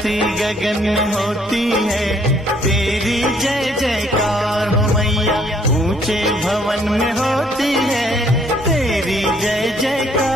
धरती गगन में होती है तेरी जय जयकार हो मैया। ऊंचे भवन में होती है तेरी जय जयकार।